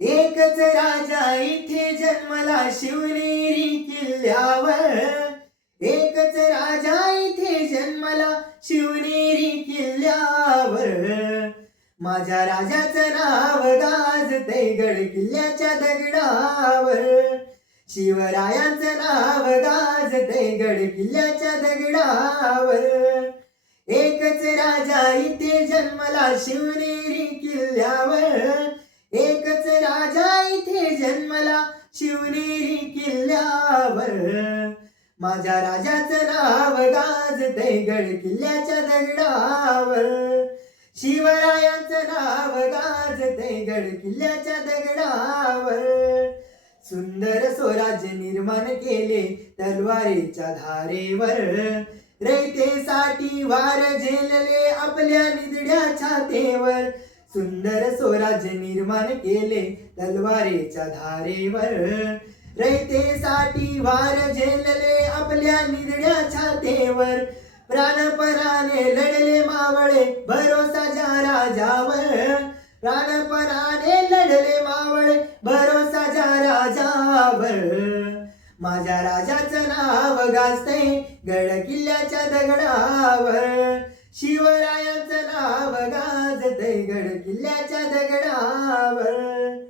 एकच राजा इथे जन्मला शिवनेरी किल्ल्यावर. एकच राजा इथे जन्मला शिवनेरी किल्ल्यावर. माझ्या राजाचं नाव गाजतंय गड किल्ल्याच्या दगडावर. शिवरायांचं नाव गाजतंय गड किल्ल्याच्या दगडावर. एकच राजा इथे जन्मला शिवनेरी किल्ल्यावर. एकच राजा इथे जन्मला शिवनेरी किल्ल्यावर. माझ्या राजाचं नाव गाजतंय गड किल्ल्याच्या दगडावर. शिवरायांचं नाव गाजतंय गड किल्ल्याच्या दगडावर. सुंदर स्वराज्य निर्माण केले तलवारीच्या धारेवर. रयतेसाठी वार झेलले आपल्या निधड्या छातीवर. सुंदर स्वराज्य निर्माण केले तलवारीच्या धारेवर. रयतेसाठी वार झेलले आपल्या निधड्या छातीवर. प्राणपणाने लढले मावळे भरोसाच्या राजावर. प्राणपणाने लढले मावळे भरोसाच्या राजावर. माझ्या राजाचं नाव गाजतंय गड किल्ल्याच्या दगडावर. शिवरायांचं नाव गाजतंय गड किल्ल्याच्या दगडावर.